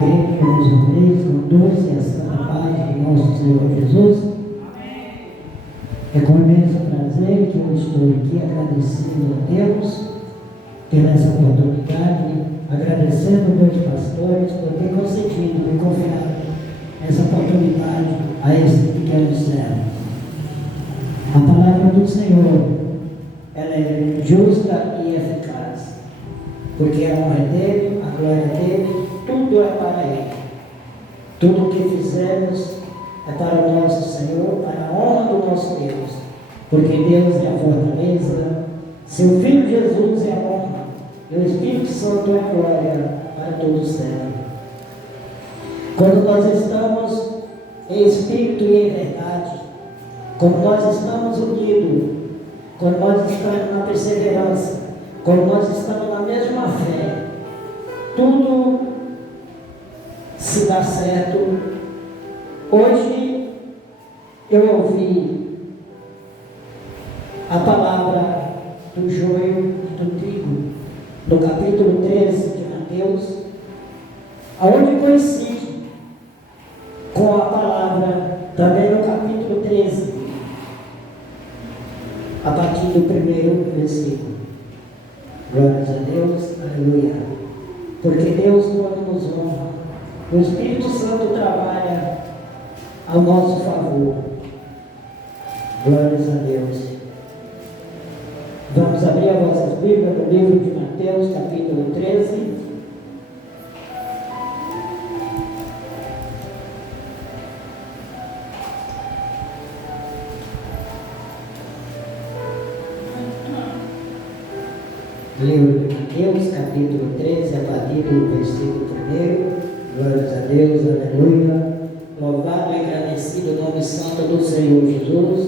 Mais uma vez, com doce e a santa paz de nosso Senhor Jesus. É com imenso prazer que eu estou aqui agradecendo a Deus pela essa oportunidade, agradecendo meus pastores por ter concedido, me confiado essa oportunidade a esse pequeno servo. A palavra do Senhor, ela é justa e eficaz, porque a honra é dele, a glória é dele, tudo é para ele. Tudo o que fizermos é para o nosso Senhor, para a honra do nosso Deus, porque Deus é a fortaleza, seu Filho Jesus é a honra, e o Espírito Santo é a glória para todo o céu. Quando nós estamos em espírito e em verdade, quando nós estamos unidos, quando nós estamos na perseverança, quando nós estamos na mesma fé, tudo se dá certo. Hoje eu ouvi a palavra do joio e do trigo, no capítulo 13 de Mateus, aonde coincide com a palavra também no capítulo 13, a partir do primeiro versículo. Glórias a Deus, aleluia. Porque Deus, quando nos honra, o Espírito Santo trabalha ao nosso favor. Glórias a Deus. Vamos abrir as vossas Bíblias no livro de Mateus, capítulo 13. Livro de Mateus, capítulo 13, a partir do versículo 1. Glórias a Deus, aleluia. Louvado e agradecido o nome santo do Senhor Jesus.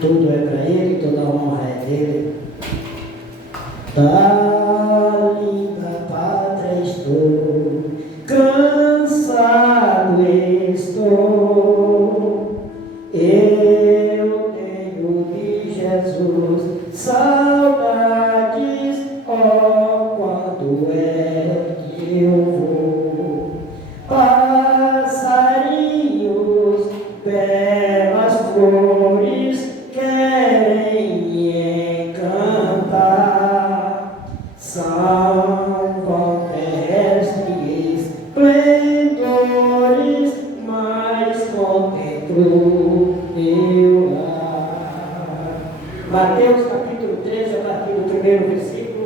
Tudo é para Ele, toda a honra é dele. Da linda pátria estou, cansado estou. Eu tenho de Jesus saudades, oh, quando é que eu vou. Passarinhos, belas flores querem me encantar, são terrestres esplendores, mas contemplo meu lar. Mateus capítulo 13, a partir do primeiro versículo,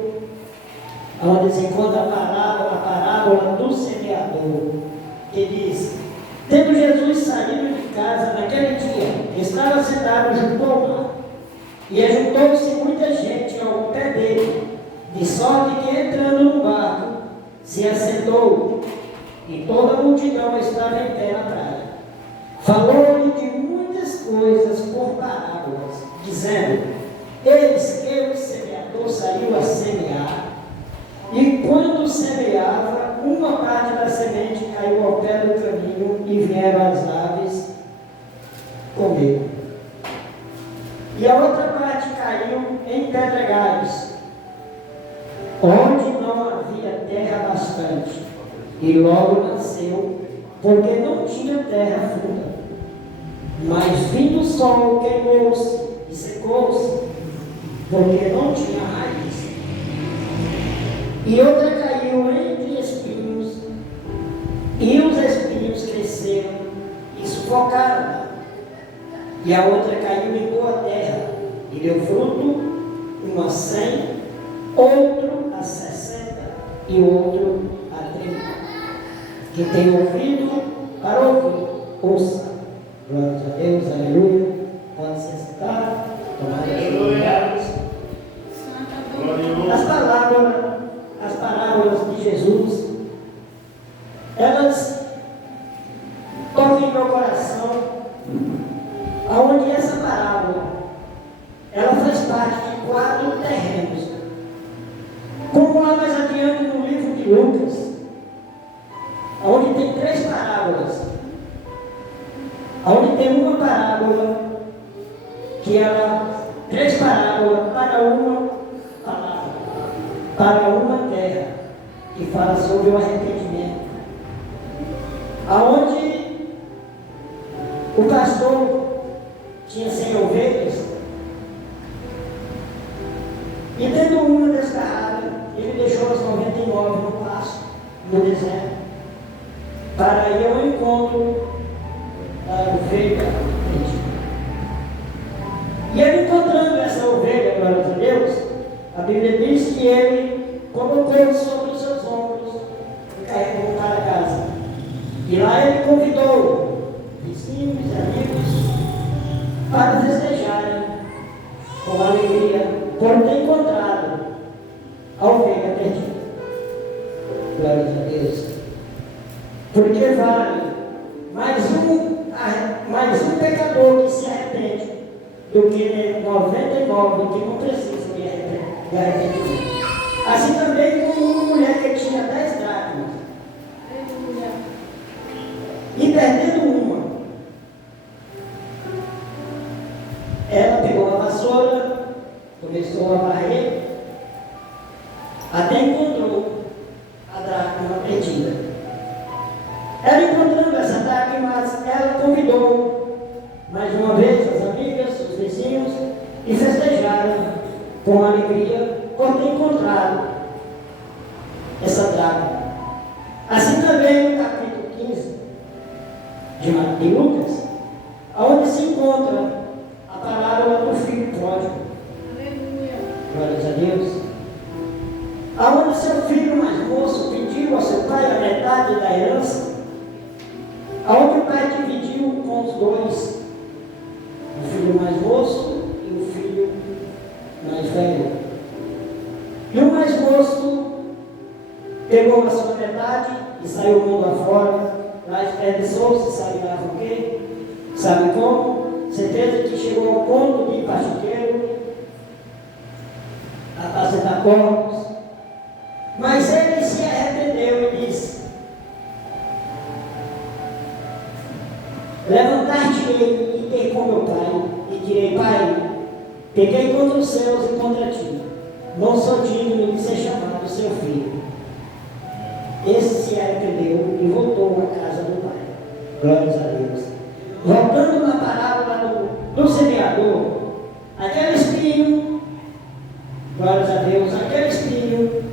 onde se encontra a parábola do semeador, que diz: tendo Jesus saído de casa naquele dia, estava sentado junto ao mar, e ajuntou-se muita gente ao pé dele, de sorte que, entrando no barco, se assentou, e toda a multidão estava em pé na praia. Falou-lhe de muitas coisas por parábolas, dizendo: eis que o semeador saiu a semear, e quando semeava, uma parte da semente caiu ao pé do caminho, e vieram as aves comer. E a outra parte caiu em pedregais, onde não havia terra bastante, e logo nasceu, porque não tinha terra funda. Mas vindo o sol, queimou-se e secou-se, porque não tinha raiz. E outra caiu entre espinhos, e os espinhos cresceram e sufocaram. E a outra caiu em boa terra, e deu fruto, um a 100, outro a 60, e outro a 30. Que tem ouvido para ouvir, ouça. Glórias a Deus, aleluia. Pode se sentar, tomar as lugares. As parábolas de Jesus, elas tocam em meu coração, aonde essa parábola, ela faz parte de 4 terrenos. Como lá mais adiante no livro de Lucas, onde tem 3 parábolas, onde tem uma parábola que ela, 3 parábolas para uma palavra, para uma terra, que que fala sobre o arrependimento. Aonde o pastor tinha 100 ovelhas, e tendo uma desgarrada, ele deixou as 99 no pasto, no deserto, para ir ao encontro da ovelha perdida. E ele, encontrando essa ovelha, glória a Deus, a Bíblia diz que ele colocou sobre os seus ombros e carregou para casa. E lá ele convidou vizinhos e amigos para festejarem com alegria por ter encontrado a ovelha perdida. Glória a Deus. Porque vale mais um pecador que se arrepende do que 99 que não precisam de arrependimento. Assim também como uma mulher que tinha 10 dracmas e perdendo uma, ela pegou a vassoura, começou a varrer, até encontrou a dracma perdida. Ela, encontrando essa dracma, ela convidou mais uma vez as amigas, os vizinhos, e festejaram com alegria por ter encontrado essa dracma. Assim também no capítulo 15 de Lucas, onde se encontra a parábola do filho pródigo. Aleluia. Glórias a Deus. Aonde seu filho mais moço pediu ao seu pai a metade da herança, aonde o pai dividiu com os dois, o filho mais moço e o filho mais velho. E o mais moço pegou a sua metade e saiu mundo afora, lá desperdiçou-se, sabe lá o quê? Sabe como? Certeza que chegou ao ponto de pastiqueiro, apacentar corpos. Mas ele se arrependeu e disse: levantar-te-ei e ter com meu pai, e direi: Pai, pequei contra os céus e contra ti, não sou digno de ser chamado seu filho. Esse se arrependeu e voltou à casa do pai. Glórias a Deus. Voltando na parábola do semeador, aquele espinho, glórias a Deus, aquele espinho,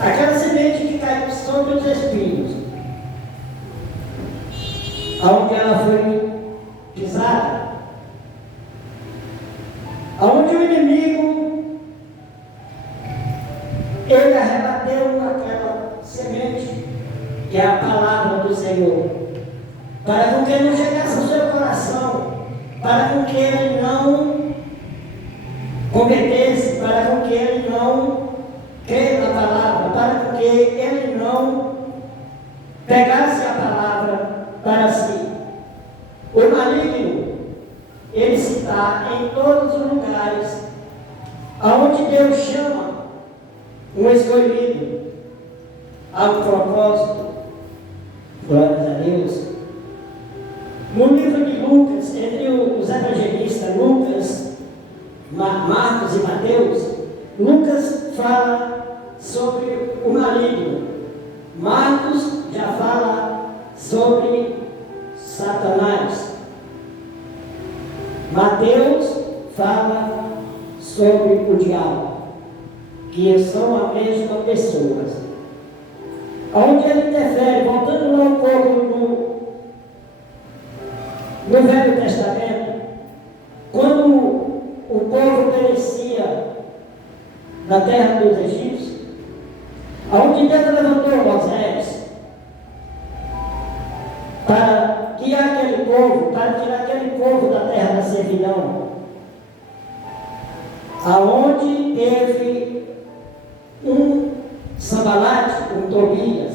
aquela semente que caiu sobre os espinhos, aonde ela foi pisada, aonde o inimigo, ele arrebateu aquela semente, que é a palavra do Senhor, para com que ele não chegasse ao seu coração, para com que ele não cometesse, para com que ele não creia na palavra, para com que ele não pegasse a palavra para si. O maligno, ele está em todos os lugares aonde Deus chama um escolhido a um propósito. Glórias a Deus. No livro de Lucas, entre os evangelistas Lucas, Marcos e Mateus, Lucas fala sobre o maligno. Marcos já fala sobre Satanás. Mateus fala sobre o diabo, que são a mesma pessoa. Onde ele interfere, voltando lá um pouco no Velho Testamento, quando o povo perecia na terra dos egípcios, aonde Deus levantou Moisés para guiar aquele povo, para tirar aquele povo da terra da servidão, aonde teve um Sambalate, um Tobias,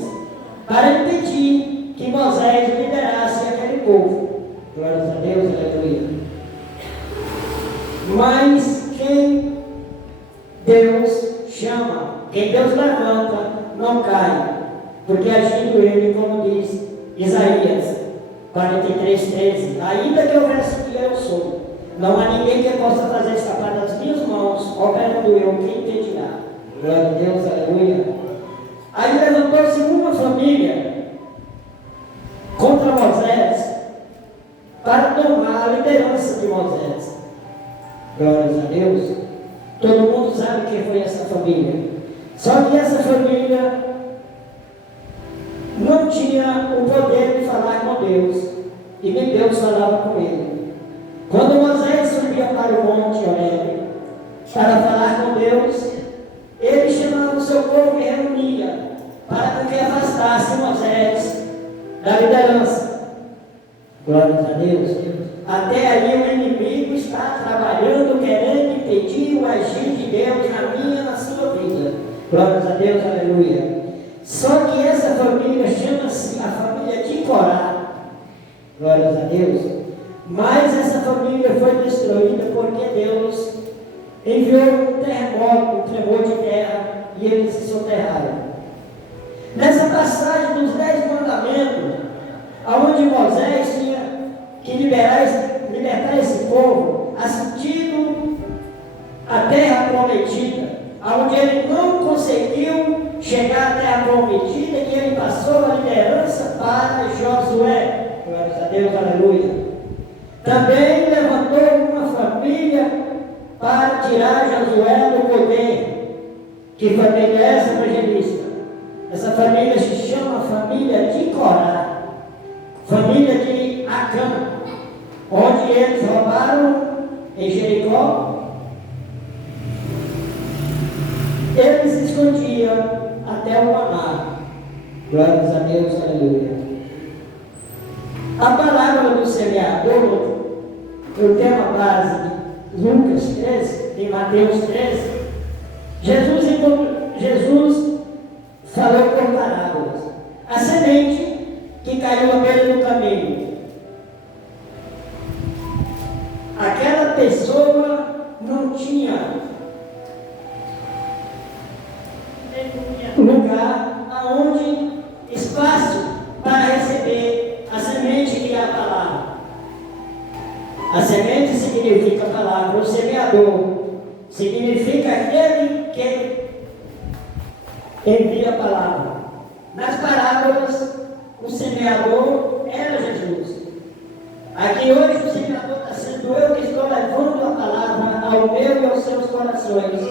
para impedir que Moisés liderasse aquele povo. Glórias a Deus, aleluia. Mas quem Deus chama, quem Deus levanta, não cai, porque agindo ele, como diz Isaías 43:13, ainda que houvesse que eu sou, não há ninguém que possa fazer escapar das minhas mãos, operando eu, quem impedirá. Glória a Deus, aleluia. Aí levantou-se uma família contra Moisés para tomar a liderança de Moisés. Glórias a Deus. Todo mundo sabe quem foi essa família. Só que essa família não tinha o poder de falar com Deus, e nem Deus falava com ele. Quando Moisés subia para o monte Horebe para falar com Deus, ele chamava o seu povo e reunia para que afastasse Moisés da liderança. Glórias a Deus. Até aí o inimigo está trabalhando, querendo impedir o agir de Deus na minha e na sua vida. Glórias a Deus, aleluia. Só que essa família chama-se a família de Corá. Glórias a Deus. Mas essa família foi destruída porque Deus enviou um terremoto, um tremor de terra, e eles se soterraram. Nessa passagem dos 10 mandamentos, aonde Moisés tinha que libertar esse povo, assistindo a terra prometida, aonde ele não conseguiu chegar à terra prometida, que ele passou a liderança para Josué. Glórias a Deus, aleluia. Também levantou uma família para tirar Josué do poder. Que família é essa, evangelista? Essa família se chama família de Corá, família de Acã, onde eles roubaram em Jericó. Eles se escondiam até o maná. Glórias a Deus, aleluia. A palavra do semeador, o tema base de Lucas 13, em Mateus 13, Jesus falou por parábolas. A semente que caiu à beira do caminho. Aquela pessoa não tinha lugar aonde espaço para receber a semente que é a palavra. A semente significa a palavra, o semeador significa aquele que envia a palavra. Nas parábolas, o semeador era Jesus. Aqui hoje o semeador está sendo eu que estou levando a palavra ao meu e aos seus corações,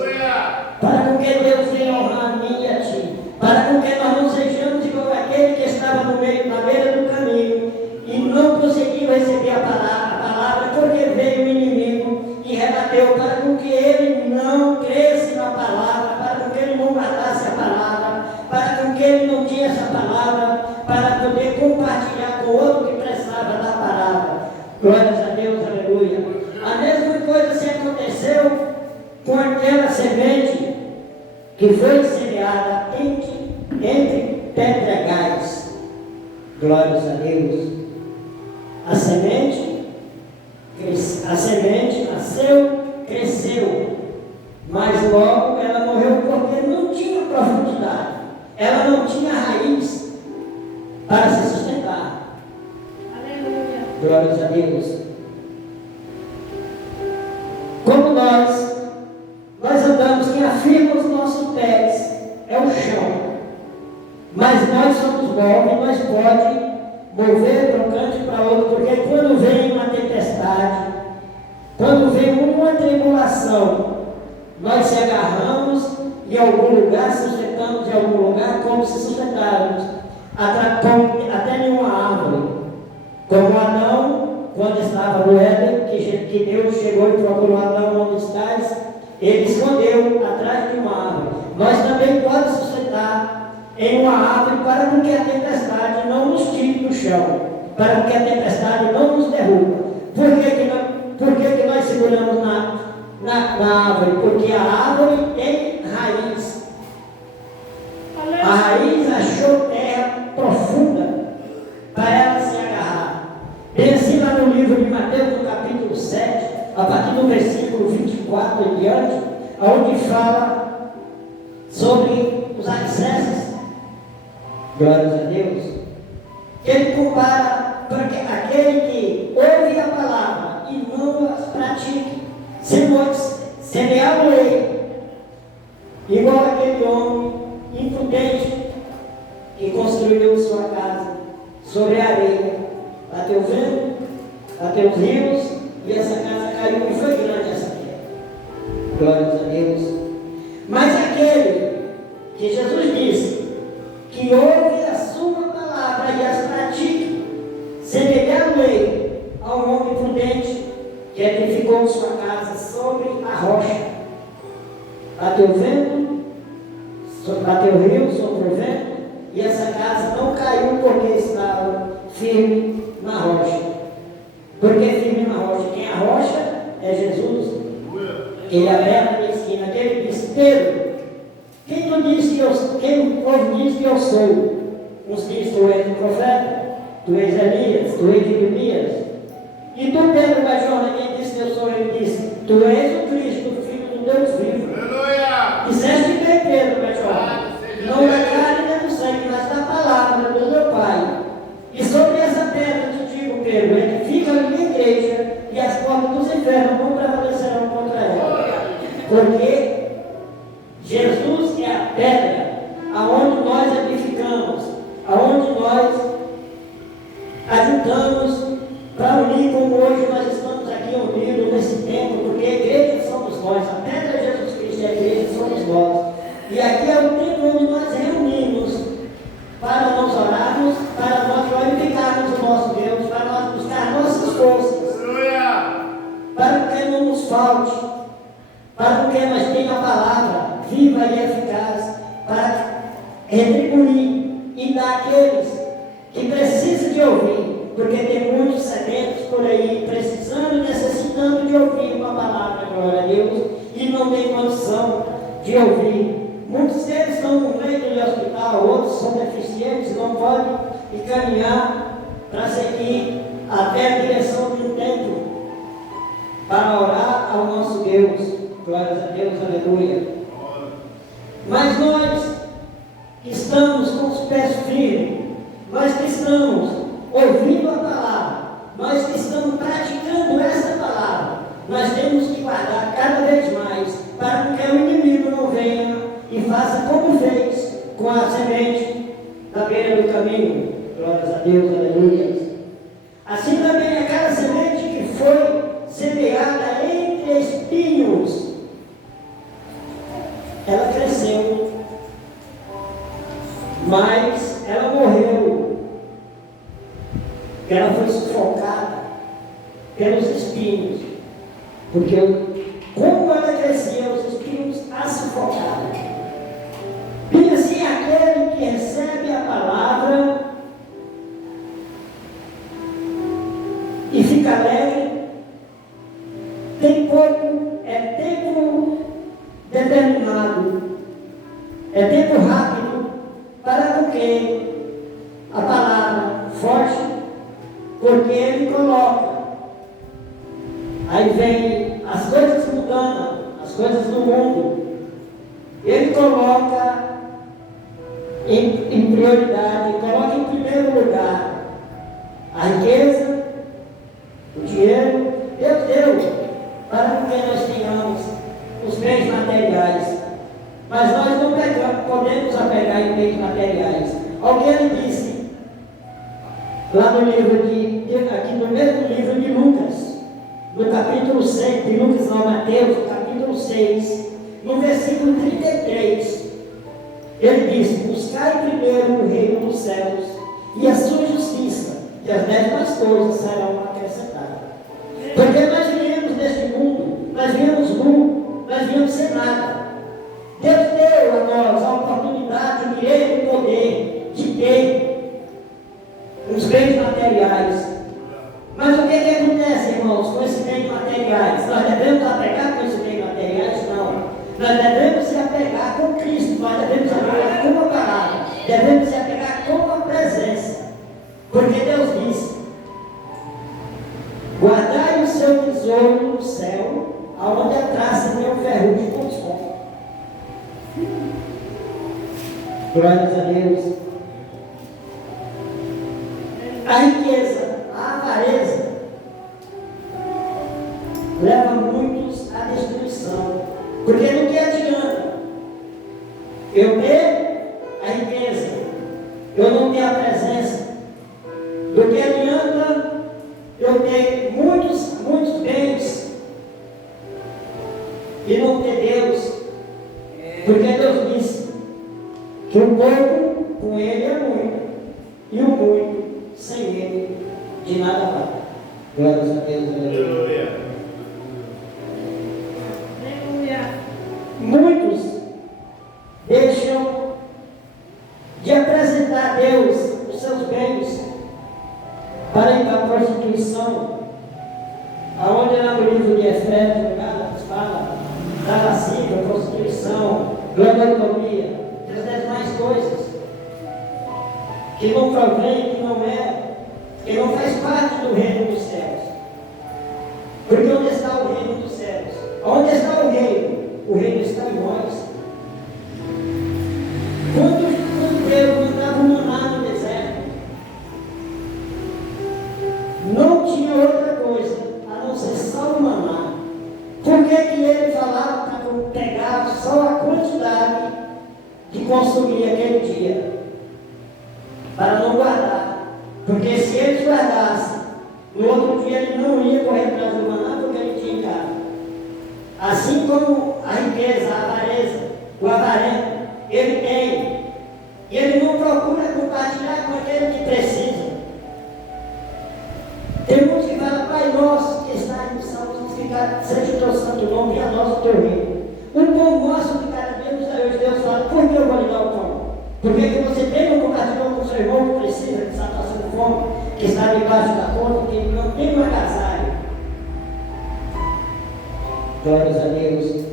para com que Deus venha honrar a mim e a ti, para com que nós não sejamos igual aquele que estava no meio, na beira do caminho e não conseguiu receber a palavra porque veio o inimigo e rebateu, para com que ele não cresce na palavra, para com que ele não guardasse a palavra, para com que ele não tinha essa palavra, para poder compartilhar com o outro que precisava da palavra. Glórias a Deus, aleluia. A mesma coisa se aconteceu com aquela semente que foi semeada entre pedregais. Glórias a Deus. A semente nasceu, cresceu, mas logo ela morreu porque não tinha profundidade, ela não tinha raiz para se sustentar. Aleluia. Glórias a Deus. Como nós andamos, quem afirma os nossos pés é o chão, mas nós somos móveis, nós podemos mover para um canto e para outro, porque quando vem uma tempestade, quando vem uma tribulação, nós se agarramos em algum lugar, sustentamos em algum lugar, como se sustentávamos até nenhuma árvore. Como Adão, quando estava no Éden, que Deus chegou e procurou Adão, onde estás, ele escondeu atrás de uma árvore. Nós também podemos sustentar em uma árvore para que a tempestade não nos tire do chão, para que a tempestade não nos derruba. Por que nós seguramos na árvore? Porque a árvore tem raiz. A raiz achou terra profunda para ela se agarrar. Bem assim lá no livro de Mateus, no capítulo 7, a partir do versículo 24 em diante, onde fala sobre os alicerces. Glórias a Deus. Ele compara aquele que ouve a palavra e não as pratica. Semear o rei, igual aquele homem imprudente sobre a areia. Bateu o vento, bateu os rios, e essa casa caiu, e foi grande essa queda. Glórias a Deus. Mas aquele que Jesus disse, que ouve a sua palavra e as pratique, semelhando-lhe a um homem prudente, que edificou sua casa sobre a rocha. Bateu o vento, bateu o rio, soprou o vento, e essa casa não caiu porque estava firme na rocha. Por que firme na rocha? Quem é a rocha é Jesus. Ele é a pedra da esquina. Ele disse: Pedro, quem tu diz que eu sou? Quem o povo diz que eu sou? Uns dizem: tu és o profeta, tu és Elias, tu és Jeremias. E tu, Pedro, vai jornar, quem disse que eu sou? Ele disse: tu és o Cristo, o Filho do Deus vivo. Aleluia! Disseste bem, Pedro, vai jornar. Não da carne nem do sangue, mas da palavra do meu Pai. E sobre essa pedra te digo, Pedro, edifica a minha igreja, e as portas dos infernos não prevalecerão contra ela. Porque Jesus é a pedra aonde nós edificamos, aonde nós ajudamos para unir, como hoje nós estamos aqui unidos nesse tempo, porque a igreja somos nós, a pedra é Jesus Cristo, e a igreja somos nós. E aqui é o tempo onde nós reunimos para nós orarmos, para nós glorificarmos o nosso Deus, para nós buscar nossas forças, para que não nos falte, para que nós tenhamos a palavra viva e eficaz, para retribuir e dar àqueles que precisam de ouvir, porque tem muitos sedentos por aí, precisando e necessitando de ouvir uma palavra, glória a Deus, e não tem condição de ouvir. Muitos deles estão no leito de hospital, outros são deficientes, não podem caminhar para seguir até a direção de um templo, para orar ao nosso Deus. Glórias a Deus, aleluia. Mas nós que estamos com os pés firmes, nós que estamos ouvindo a palavra, nós que estamos praticando essa palavra, nós temos que guardar cada vez mais, para que o inimigo não venha e faça como fez com a semente da beira do caminho. Glórias a Deus, aleluia. Assim também aquela semente que foi semeada entre espinhos, ela cresceu, mas ela morreu, ela foi sufocada pelos espinhos, porque como ela crescia, os espinhos a sufocaram. E assim, aquele que recebe a palavra e fica alegre, tem pouco, é tempo determinado, é tempo rápido, para com que a palavra forte, porque ele coloca, aí vem as coisas mudando, as coisas do mundo, ele coloca em prioridade, coloca em primeiro lugar a riqueza, o dinheiro. Deus deu para que nós tenhamos os bens materiais, mas nós não podemos apegar em bens materiais. Alguém ele disse lá no livro aqui no mesmo livro de Lucas, no capítulo 6, de Lucas não, Mateus, capítulo 6, no versículo 33, ele diz: buscai primeiro o reino dos céus e a sua justiça, e as demais coisas serão acrescentadas. Porque nós viemos deste mundo, nós viemos nu, nós viemos sem nada. Deus deu a nós a oportunidade, o direito, o poder de ter os bens materiais. Mas o que acontece, irmãos, com esses bens materiais? Nós devemos apegar com esses bens materiais? Não. Nós devemos se apegar com Cristo, nós devemos se apegar com a palavra, devemos se apegar com a presença. Porque Deus disse: guardai o seu tesouro no céu, aonde a traça nem o ferrugem consome. Glórias a Deus. A riqueza, a avareza, leva muitos à destruição. Porque não que adianta eu ter a riqueza, eu não ter a presença, Do que adianta eu ter muitos bens e não ter Deus? Porque Deus disse que o pouco com Ele é muito, e o muito sem Ele de nada vale. Glórias a Deus. Aleluia. Muitos deixam de apresentar a Deus os seus bens para ir para a prostituição, aonde lá no livro de Efésios, fala da lascívia, prostituição, glutonaria, das demais coisas que não provém, que não faz parte do reino dos céus. Porque onde está o reino dos céus? Onde está o reino? O reino está em nós. Quando Deus mandava um maná no deserto, não tinha outra coisa a não ser só o maná. Por que ele falava para pegar só a quantidade de consumir aquele dia? Para não guardar. Porque se eles guardassem, no outro dia ele não ia correr atrás do maná porque ele tinha em casa. Assim como a riqueza, a avareza, o avarento, ele tem. E ele não procura compartilhar com aquele que precisa. Tem muitos que falam: Pai nosso que está no céu, santificado seja o teu santo nome, e a nós o teu reino. O pão nosso de cada dia nos dá hoje. Deus fala: por que eu vou lhe dar o pão? Porque que você tem um compartilhou com o seu irmão que precisa, que está passando fome, que está debaixo da conta, que não tem um agasalho. Glórias a Deus.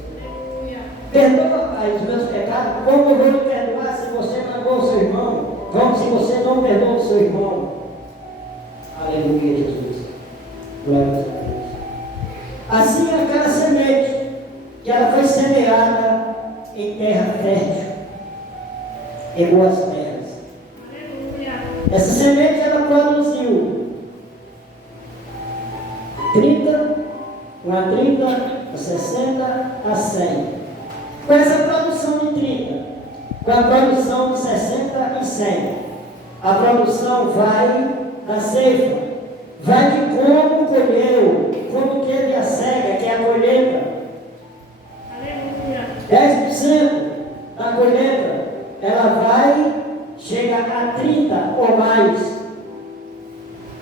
Perdoa, Pai, os meus pecados, como eu vou lhe perdoar se você magoou o seu irmão, como se você não perdoa o seu irmão. Aleluia, Jesus. Glórias a Deus. Assim é aquela semente que ela foi semeada em terra fértil, em boas terras. Aleluia. Essa semente ela produziu 30, a 30, a 60, a 100. Com essa produção de 30, com a produção de 60 e 100, a produção vai da ceifa, vai de como colheu, como teve a cega, que é a colheita. Aleluia. 10% da colheita, ela vai chegar a 30 ou mais.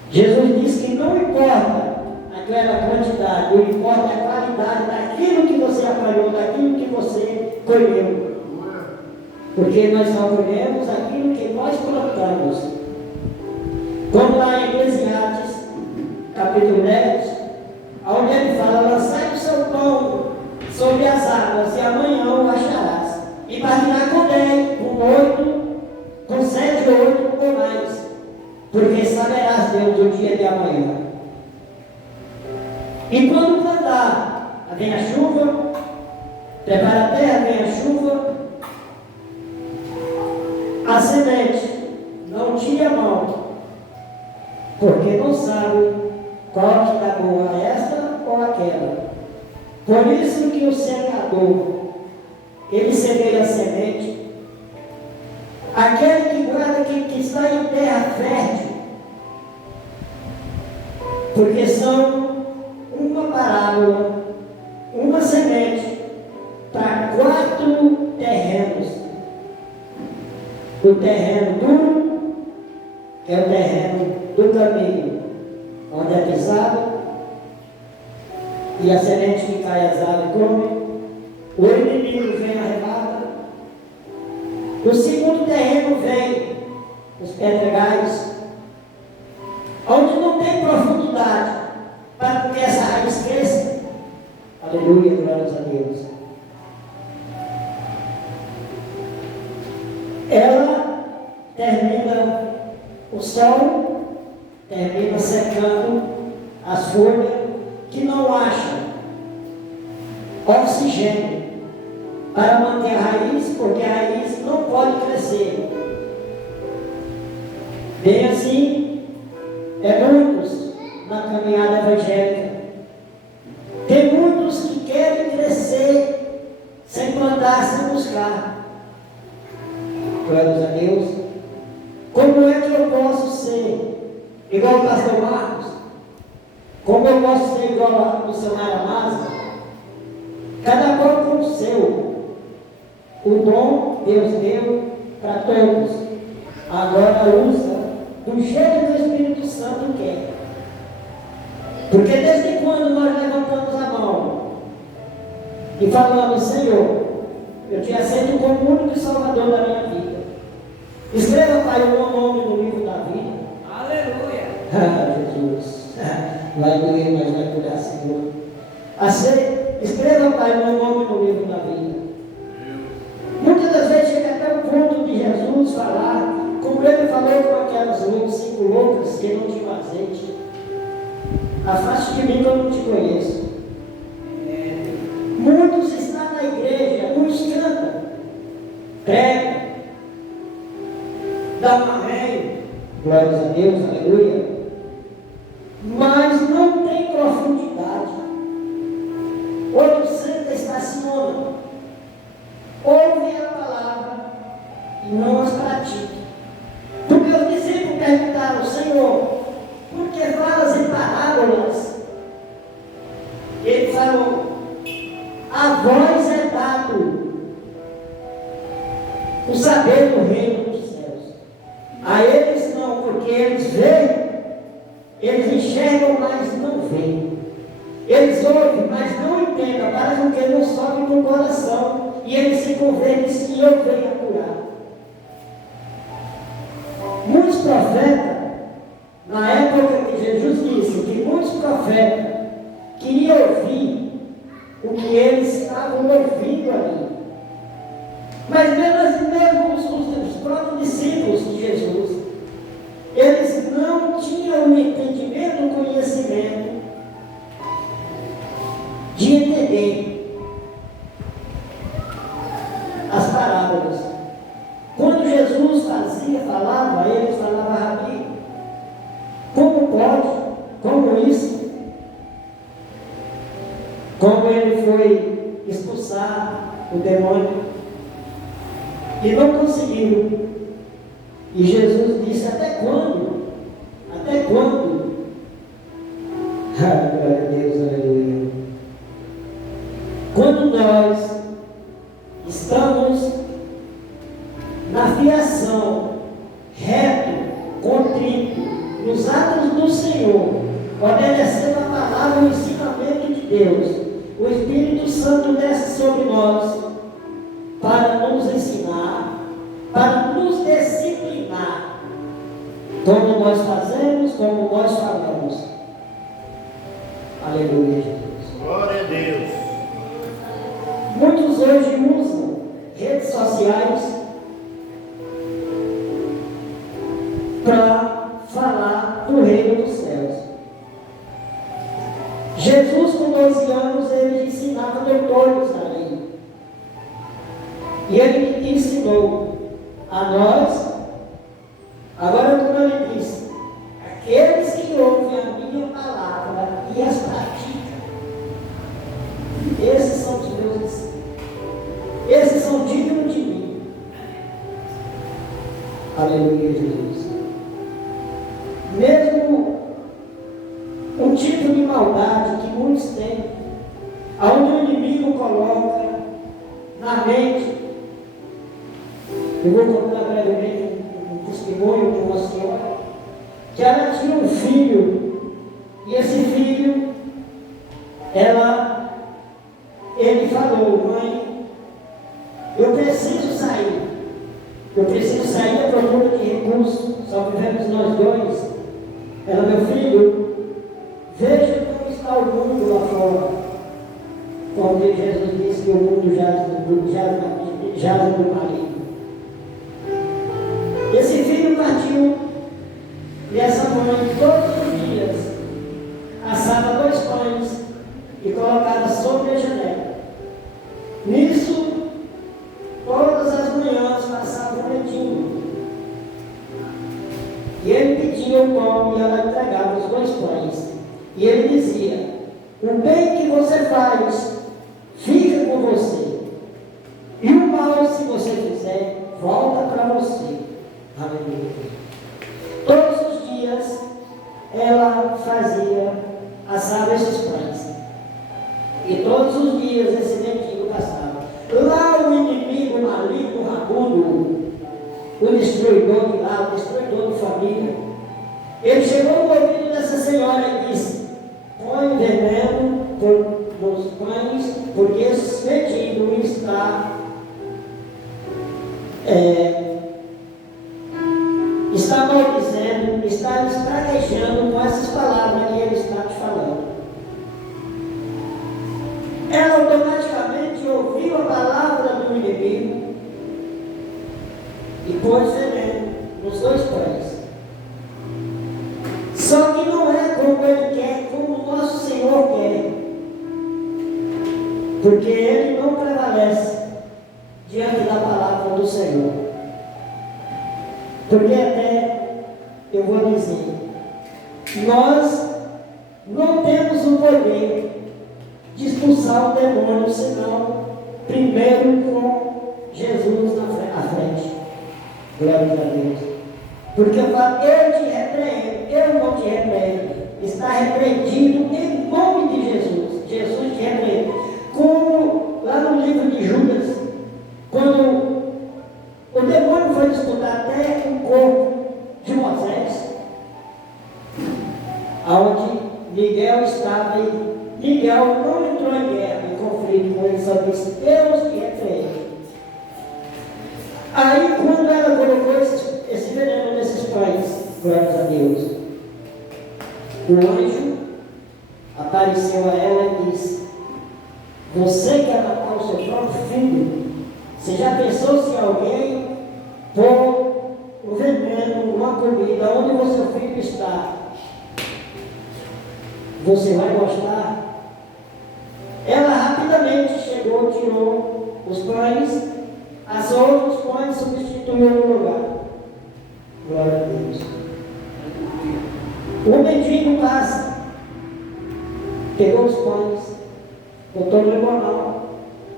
Jesus disse que não importa aquela quantidade, o importa é a qualidade daquilo que você apanhou, daquilo que você colheu. Porque nós só colhemos aquilo que nós plantamos. Como lá em Eclesiastes, capítulo 10, onde ele fala: lançai o seu pão sobre as águas, e amanhã o acharás. E partirá com 10, com 8, com 7, 8 ou mais. Porque saberás, Deus, o dia de amanhã. E quando plantar, vem a chuva, prepara a terra, vem a chuva, a semente não tira a mão, porque não sabe qual que dá boa, esta ou aquela. Por isso que o semeador, ele semeia a semente, aquele que guarda, que está em terra fértil, porque são uma parábola, uma semente para 4 terrenos. O terreno duro, que é o terreno do caminho, onde é pisado, e a semente que cai as aves come, o inimigo vem arrebata. O segundo terreno vem os pedregais, onde não tem profundidade, para que essa raiz cresça. Aleluia, glórias a Deus. Ela termina, o sol termina secando as folhas que não acham oxigênio para manter a raiz, porque a raiz não pode crescer. Bem assim, muitos na caminhada evangélica. Tem muitos que querem crescer sem plantar, sem buscar. Glórias a Deus. Como é que eu posso ser igual o pastor Marcos, como eu posso ser igual ao missionário Amasa, cada qual com o seu. O dom Deus deu para todos. Agora usa do jeito que o Espírito Santo quer. Porque desde quando nós levantamos a mão e falamos, Senhor, eu te aceito como o único Salvador da minha vida. Escreva, Pai, o meu nome no livro da vida. Aleluia. Ah, Jesus. Vai doer, mas vai curar, Senhor. Escreva, Pai, o meu nome no livro da vida. Muitas das vezes chega até o ponto de Jesus falar, como ele falou com aquelas 5 loucas que não tinham azeite. Afaste de mim que eu não te conheço. Muitos estão na igreja, uns cantam, pregam, dá um amém, glórias a Deus, aleluia, mas não tem profundidade. Outros senta e estaciona, ouve a palavra e não as pratica. Porque os discípulos perguntaram, Senhor, por que falas em parábolas? Ele falou, a vós é dado o saber do reino dos céus. A eles não, porque eles veem, eles enxergam, mas não veem. Eles ouvem, mas não entendem, para com que não sobe no coração e eles se convertem se eu venho a curar. Muitos profetas, na época que Jesus disse que muitos profetas queriam ouvir o que eles estavam ouvindo ali. Mas mesmo os próprios discípulos de Jesus, eles não tinham o entendimento, o conhecimento de entender as parábolas. Quando Jesus falava, eles falavam, Rabi, como pode? Como isso? Como ele foi expulsar o demônio e não conseguiu. E Jesus disse, até quando? Até quando? Glória a Deus, aleluia. Quando nós estamos na fiação, reto, contrito, nos atos do Senhor, obedecendo a palavra e o ensinamento de Deus, o Espírito Santo desce sobre nós para nos ensinar, para nos disciplinar, como nós fazemos, como nós falamos. Aleluia, Jesus. Glória a Deus. Muitos hoje usam redes sociais para falar do reino dos céus. Jesus, com 12 anos, ele ensinava doutores da lei. E ele ensinou a nós, agora como ele disse, aqueles que ouvem a minha palavra e as praticam, esses são os meus discípulos. Esses são dignos de mim. Aleluia, Jesus. Mesmo um tipo de maldade que muitos têm, aonde o inimigo coloca na mente. Eu vou contar brevemente um testemunho de uma senhora que ela tinha um filho, e esse filho, ele falou, mãe, eu preciso sair à procura de recursos, só vivemos nós dois. Ela, meu filho, veja como está o mundo lá fora. Quando Jesus disse que o mundo jaz do maligno. Esse filho partiu, e essa mãe, todos os dias, assava 2 pães e colocava sobre a janela. Nisso, todas as manhãs passava um netinho. E ele pedia o pão e ela entregava os 2 pães. E ele dizia, o bem que você faz, fica com você. E o mal, se você fizer, volta para você. Aleluia. Todos os dias, dias esse mendigo passava. Lá o inimigo maligno, rabudo, o destruidor de lar, o destruidor de família, ele chegou no ouvido dessa senhora e disse: põe veneno nos pães, porque esse mendigo está maldizendo, está lhes praguejando com essas palavras que ele está te falando. Ela automaticamente ouviu a palavra do inimigo e pôs veneno nos dois pães. Só que não é como ele quer, como o nosso Senhor quer, porque ele não prevalece diante da palavra do Senhor. Porque até eu vou dizer, nós não temos o poder de expulsar o demônio, senão primeiro com Jesus à frente. Glória a Deus. Porque eu falo, eu te repreendo, eu não te repreendo. Está repreendido em nome de Jesus. Jesus te repreende. Como lá no livro de Judas, quando o demônio foi disputar até o corpo de Moisés, onde Miguel estava, e Miguel não entrou em guerra, em conflito com ele, só disse: Deus te repreende. Aí, quando ela colocou esse veneno nesses pães, glórias a Deus, o anjo apareceu a ela e disse: você quer matar o seu próprio filho? Você já pensou se alguém pôr o veneno numa comida onde o seu filho está? Você vai gostar? Ela rapidamente chegou, tirou os pães, as outros pães substituiu no lugar. Glória a Deus. O mendigo passa, pegou os pães, botou no limonal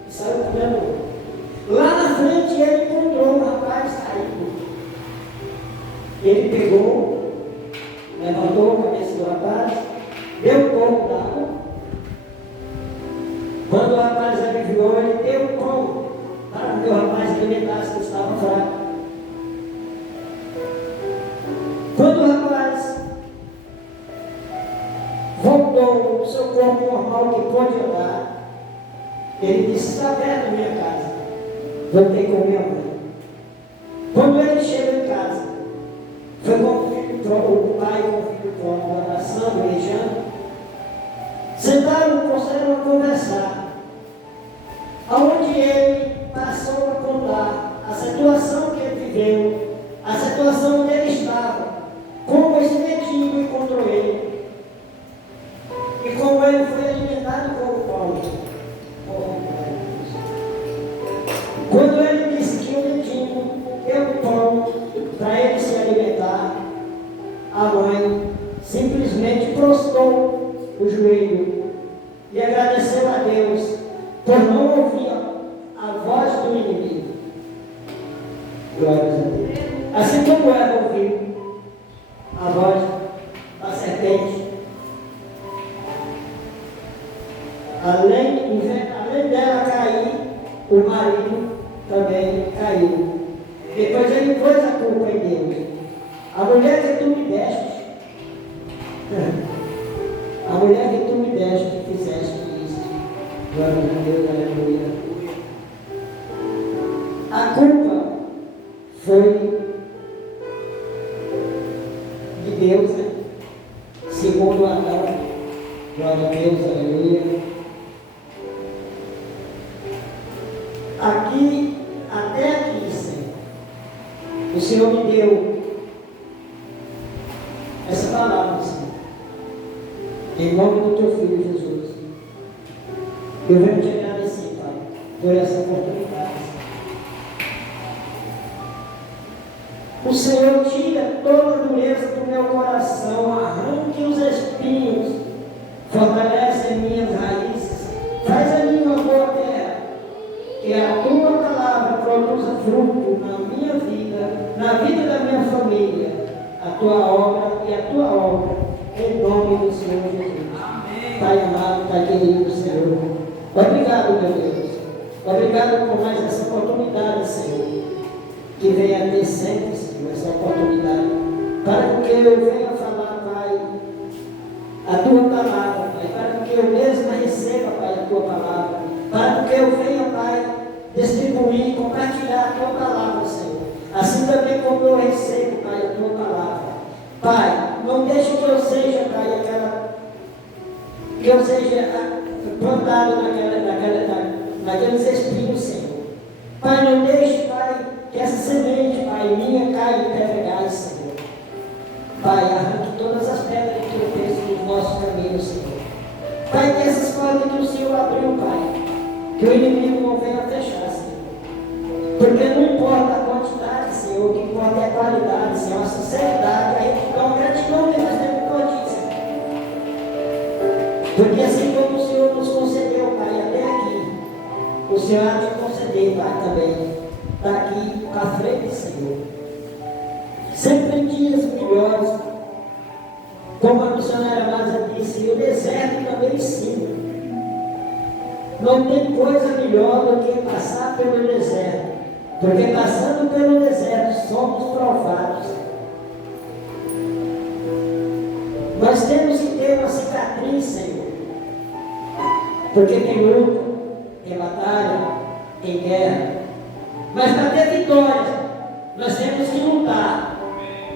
e saiu comendo. Lá na frente ele encontrou um rapaz caído. Ele pegou, levantou a cabeça do rapaz, deu um pouco d'água. Quando o rapaz aliviou, ele deu um pão para que o rapaz alimentasse, que estava fraco. Quando o rapaz voltou ao seu corpo normal, que pôde andar, ele disse: está perto da minha casa, voltei com minha mãe. Quando ele chegou em casa, foi com o filho próprio, o pai com o filho próprio, abraçando, beijando. Sentaram, começaram a conversar, aonde ele passou a contar a situação que ele viveu, a situação onde ele estava, como esse mendigo encontrou ele, e como ele foi alimentado com o pão. Quando ele disse que o mendigo deu o pão para ele se alimentar, a mãe simplesmente prostrou o joelho e agradeceu a Deus por não ouvir a voz do inimigo. Glórias a Deus. Assim como ela ouviu a voz da serpente, além dela cair, o marido também caiu. Depois ele pôs a culpa em Deus. A mulher que tu me deste, a mulher que tu me deste, que fizeste isso. Glória a Deus, aleluia. A culpa foi de Deus, né? Segundo Adão. Glória a Deus, aleluia. Aqui, até aqui, Senhor, o Senhor me deu essa palavra, Senhor, em nome do teu Filho Jesus. Eu venho te agradecer, Pai, por essa oportunidade. O Senhor tira toda a dureza do meu coração, arranque os espinhos, fortalece minhas raízes, faz a mim uma boa terra, que a tua palavra produza fruto na minha vida, na vida da minha família, a tua obra e a tua obra, em nome do Senhor Jesus. Amém. Pai amado, Pai querido, Senhor, Obrigado, meu Deus. Obrigado por mais essa oportunidade, Senhor. Que venha ter sempre, Senhor, essa oportunidade. Para que eu venha falar, Pai, a tua palavra, Pai. Para que eu mesmo receba, Pai, a tua palavra. Para que eu venha, Pai, distribuir, compartilhar a tua palavra, Senhor. Assim também como eu recebo, Pai, a tua palavra. Pai, não deixe que eu seja, Pai, que eu seja plantado naqueles espinhos, Senhor. Pai, não deixe, Pai, que essa semente, Pai, minha caia em pedregais, Senhor. Pai, arranque todas as pedras que eu fiz nos nossos caminhos, Senhor. Pai, que essas portas que o Senhor abriu, Pai, que o inimigo não venha fechar, Senhor. Porque não importa a quantidade, Senhor, o que importa é a qualidade, Senhor, a sinceridade, a retidão, a gratidão que nós temos por ti, Senhor. Porque assim como o Senhor nos concedeu, Pai, até aqui, o Senhor há de conceder, Pai, também, daqui para frente, Senhor. Sempre em dias melhores, como a missionária Lázara disse, o deserto também ensina. Não tem coisa melhor do que passar pelo deserto, porque passando pelo deserto somos provados. Nós temos que ter uma cicatriz, Senhor, porque tem luta, tem batalha, tem guerra, mas para ter vitória, nós temos que lutar,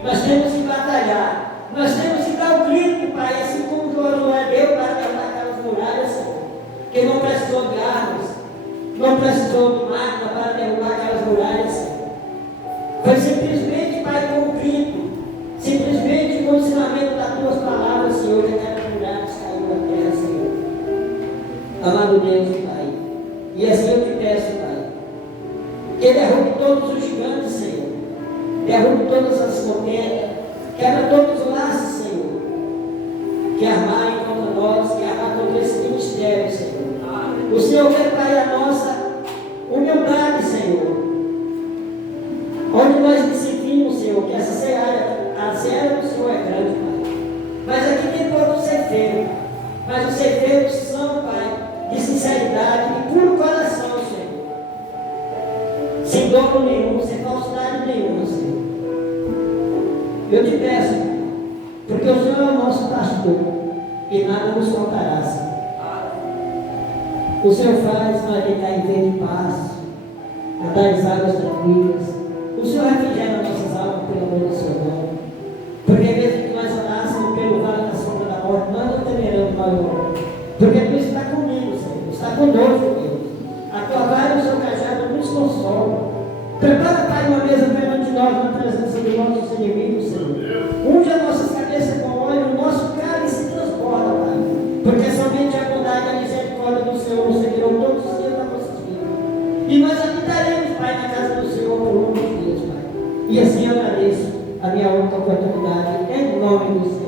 nós temos que batalhar, nós temos que dar o grito, Pai, assim como Josué deu para derrubar aquelas muralhas, Senhor, que não precisou de armas, não precisou de máquina para derrubar aquelas muralhas, Senhor. Foi simplesmente, Pai, com o grito, simplesmente com o ensinamento das tuas palavras, Senhor, que aquelas muralhas caíram na terra, Senhor. Amado Deus, Pai, e assim eu te peço, Pai, que derrube todos os gigantes, Senhor, derrube todas as contendas, quebra todos os laços, Senhor, que armarem contra nós, que armar contra esse ministério, Senhor. O Senhor quer, Pai, a nossa humildade, Senhor, onde nós decidimos, Senhor, que essa seara, a seara do Senhor é grande, Pai, mas aqui tem pouco ceifeiro, mas os ceifeiros são, Pai, de sinceridade, de puro coração, Senhor, sem dolo nenhum, sem falsidade nenhuma, Senhor. Eu te peço, porque o Senhor é o nosso pastor e nada nos faltará, Senhor. O Senhor faz nós deitar em verde paz, andar as águas tranquilas. O Senhor refrigera nossas almas pelo amor do seu nome. Porque mesmo que nós andássemos pelo vale da sombra da morte, nós não temeremos mal algum. Porque tu está comigo, Senhor, está conosco, Deus. A tua vara e o seu cajado nos consolam. Prepara, Pai, uma mesa perante nós na presença dos nossos inimigos, Senhor. Unge as nossas cabeças com óleo, o nosso cálice se transporta, Pai. Porque somente a bondade e a misericórdia do Senhor nos seguirão todos os dias da nossa vida. E nós habitaremos, Pai, na casa do Senhor por longos dias, Pai. E assim eu agradeço a minha única oportunidade, em nome do Senhor.